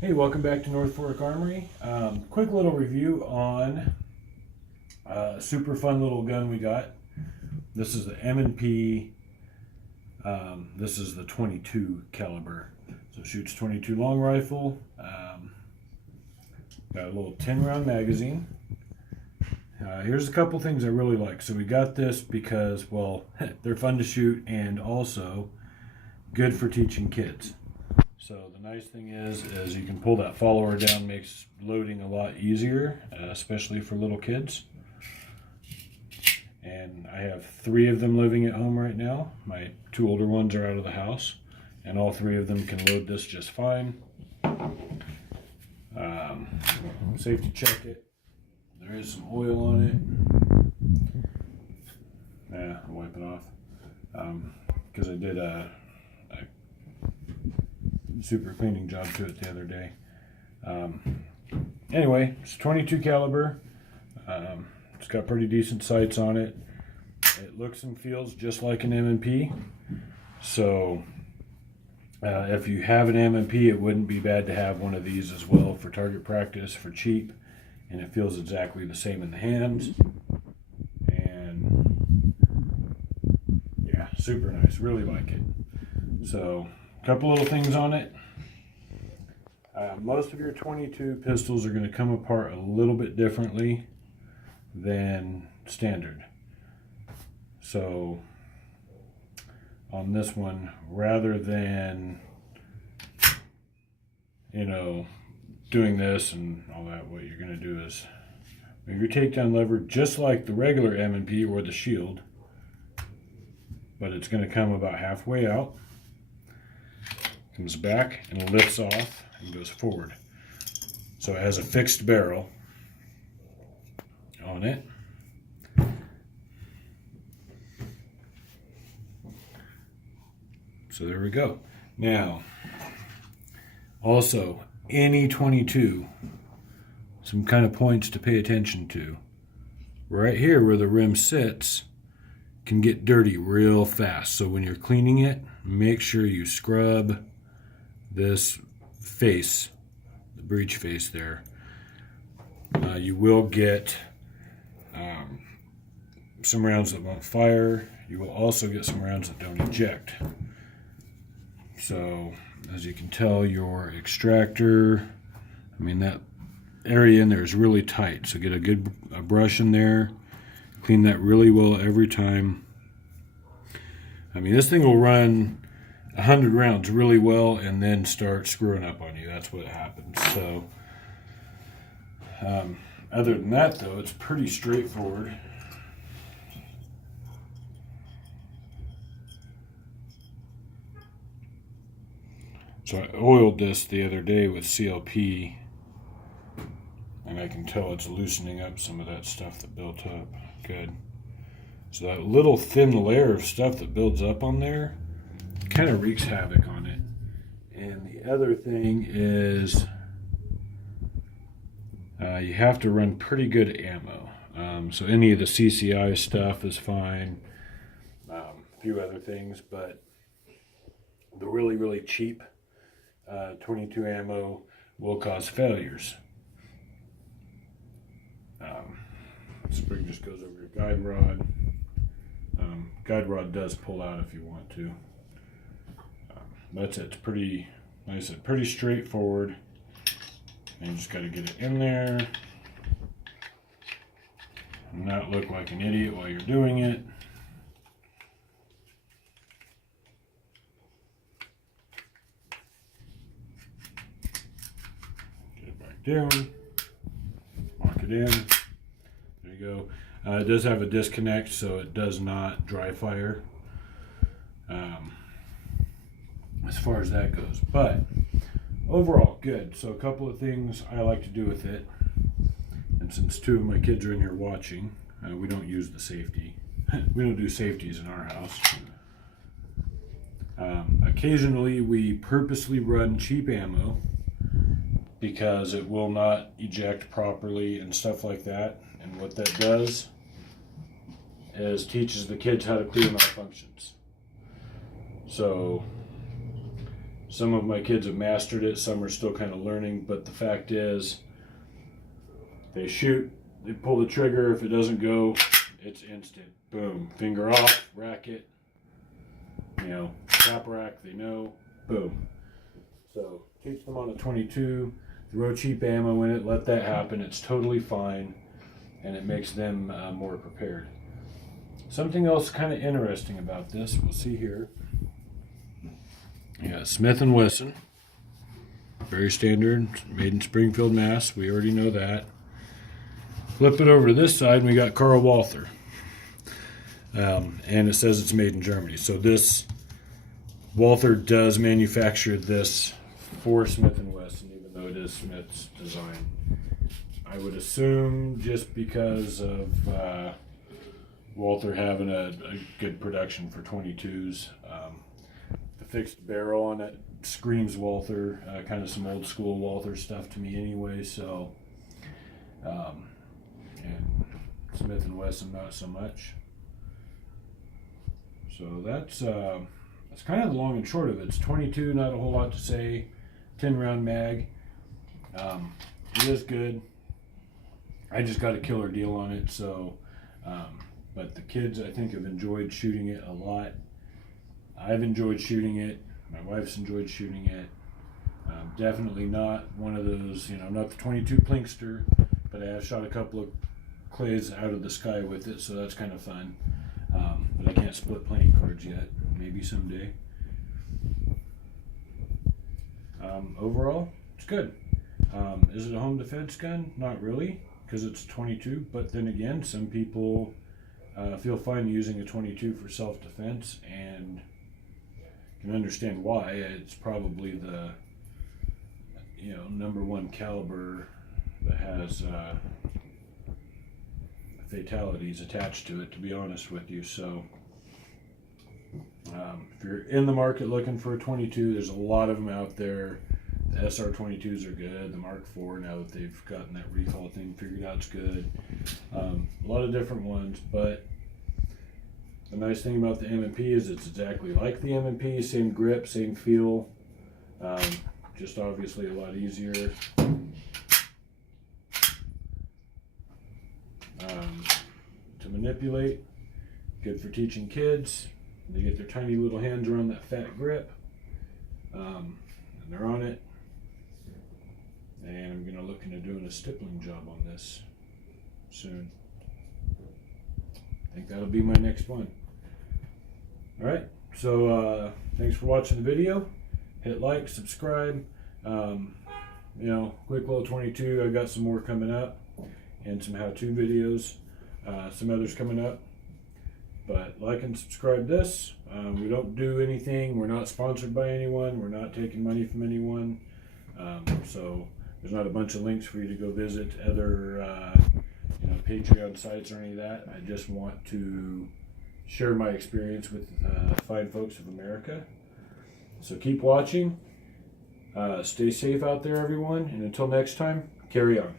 Hey, welcome back to North Fork Armory. Quick little review on a super fun little gun we got. This is the M&P. This is the 22 caliber. So it shoots 22 long rifle. Got a little 10 round magazine. Here's a couple things I really like. So we got this because, well, they're fun to shoot and also good for teaching kids. So the nice thing is you can pull that follower down, makes loading a lot easier, especially for little kids. And I have 3 of them living at home right now. My 2 older ones are out of the house, and all 3 of them can load this just fine. Safety check it. There is some oil on it. I'll wipe it off because I did a super cleaning job to it the other day. Anyway, it's 22 caliber. It's got pretty decent sights on it. It looks and feels just like an M&P. So if you have an M&P, it wouldn't be bad to have one of these as well for target practice for cheap. And it feels exactly the same in the hands. And yeah, super nice. Really like it. So a couple little things on it. Most of your 22 pistols are going to come apart a little bit differently than standard. So on this one, rather than doing this and all that, what you're going to do is move your takedown lever just like the regular M&P or the Shield, but it's going to come about halfway out, comes back and lifts off and goes forward. So it has a fixed barrel on it. So there we go. Now, also, any 22, some kind of points to pay attention to. Right here where the rim sits can get dirty real fast. So when you're cleaning it, make sure you scrub this face, the breech face there. You will get some rounds that won't fire. You will also get some rounds that don't eject. So as you can tell, your extractor, that area in there is really tight. So get a brush in there, clean that really well every time. This thing will run 100 rounds really well and then start screwing up on you. That's what happens. So other than that, though, it's pretty straightforward. So I oiled this the other day with CLP, and I can tell it's loosening up some of that stuff that built up. Good. So that little thin layer of stuff that builds up on there kind of wreaks havoc on it. And the other thing is you have to run pretty good ammo. So any of the CCI stuff is fine. A few other things, but the really, really cheap 22 ammo will cause failures. Spring just goes over your guide rod. Guide rod does pull out if you want to. That's it. It's pretty, like I said, pretty straightforward. And you just got to get it in there and not look like an idiot while you're doing it. Get it back down. Lock it in. There you go. It does have a disconnect, so it does not dry fire as far as that goes. But overall, good. So a couple of things I like to do with it. And since 2 of my kids are in here watching, we don't use the safety. We don't do safeties in our house. Occasionally, we purposely run cheap ammo because it will not eject properly and stuff like that. And what that does is teaches the kids how to clear malfunctions. So Some of my kids have mastered it, some are still kind of learning, but the fact is, they shoot, they pull the trigger, if it doesn't go, it's instant. Boom, finger off, rack it, tap rack, they know, boom. So teach them on a 22, throw cheap ammo in it, let that happen, it's totally fine, and it makes them more prepared. Something else kind of interesting about this, we'll see here. Yeah, Smith and Wesson, very standard, made in Springfield, Mass. We already know that. Flip it over to this side, and we got Karl Walther, and it says it's made in Germany. So this Walther does manufacture this for Smith and Wesson, even though it is Smith's design. I would assume just because of Walther having a good production for 22s. The fixed barrel on it screams Walther, kind of some old school Walther stuff to me anyway, so and Smith and Wesson not so much. So that's kind of the long and short of it. It's 22, not a whole lot to say. 10 round mag. It is good. I just got a killer deal on it, so but the kids I think have enjoyed shooting it a lot. I've enjoyed shooting it. My wife's enjoyed shooting it. Definitely not one of those, not the 22 Plinkster, but I have shot a couple of clays out of the sky with it, so that's kind of fun. But I can't split playing cards yet. Maybe someday. Overall, it's good. Is it a home defense gun? Not really, because it's 22, but then again, some people feel fine using a 22 for self-defense, and can understand why. It's probably the #1 caliber that has fatalities attached to it, to be honest with you. So if you're in the market looking for a 22, there's a lot of them out there. The SR22s are good. The Mark IV, now that they've gotten that recall thing figured out, is good. A lot of different ones, but the nice thing about the M&P is it's exactly like the M&P, same grip, same feel, just obviously a lot easier to manipulate. Good for teaching kids. They get their tiny little hands around that fat grip, and they're on it. And I'm going to look into doing a stippling job on this soon. I think that'll be my next one. Alright, so thanks for watching the video. Hit like, subscribe. Quick little 22. I've got some more coming up, and some how-to videos. Some others coming up. But like and subscribe this. We don't do anything. We're not sponsored by anyone. We're not taking money from anyone. So there's not a bunch of links for you to go visit other Patreon sites or any of that. I just want to share my experience with fine folks of America. So keep watching. Stay safe out there, everyone. And until next time, carry on.